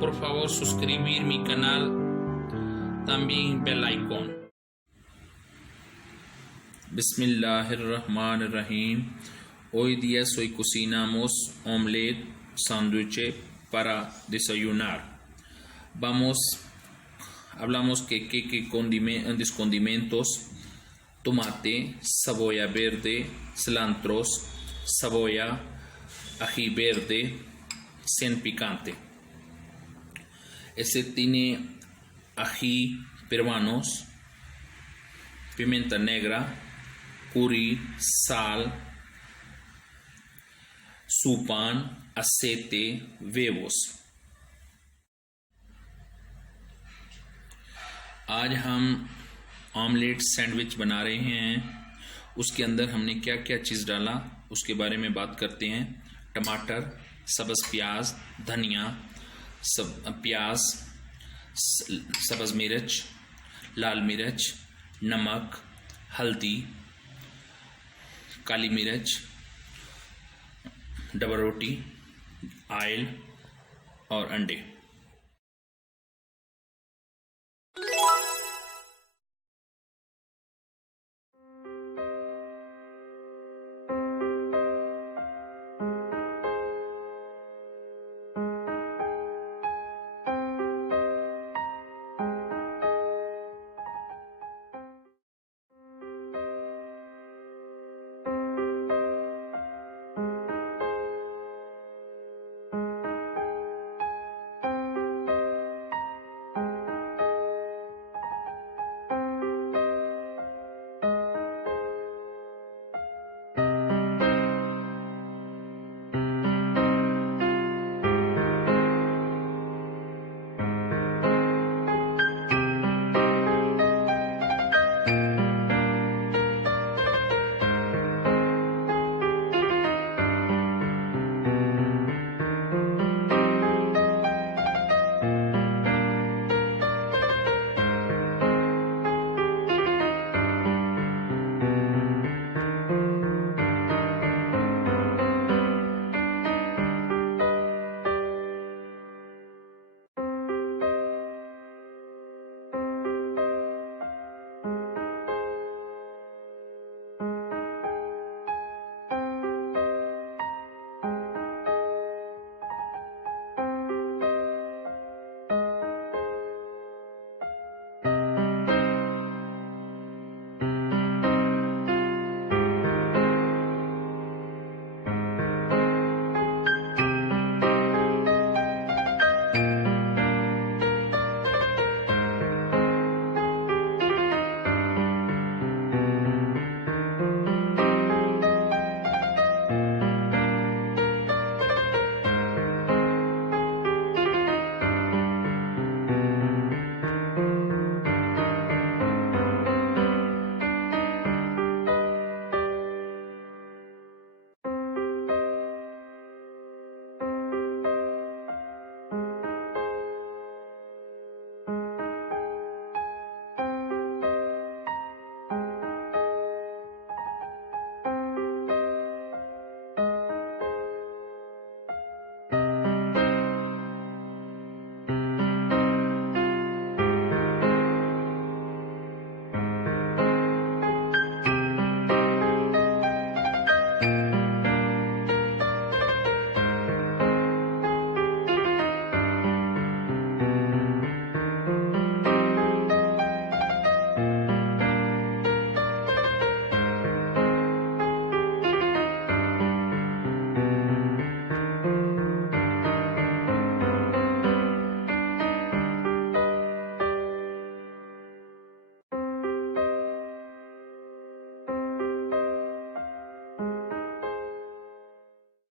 por favor suscribir mi canal, también bell icon. Bismillahirrahmanirrahim. Hoy día cocinamos omelette sándwich para desayunar. Hablamos que condimentos: tomate, cebolla verde, cilantro, cebolla, ají verde, sin picante. Este tiene ají peruanos, pimienta negra, curry, sal, su pan, aceite, huevos. आज हम omelette sandwich बना रहे हैं। उसके अंदर हमने क्या क्या चीज़ डाला उसके बारे में बात करते हैं। टमाटर, सब्ज़ प्याज, धनिया, प्याज, सब्ज़ मिर्च, लाल मिर्च, नमक, हल्दी, काली मिर्च, डबल रोटी, ऑयल और अंडे।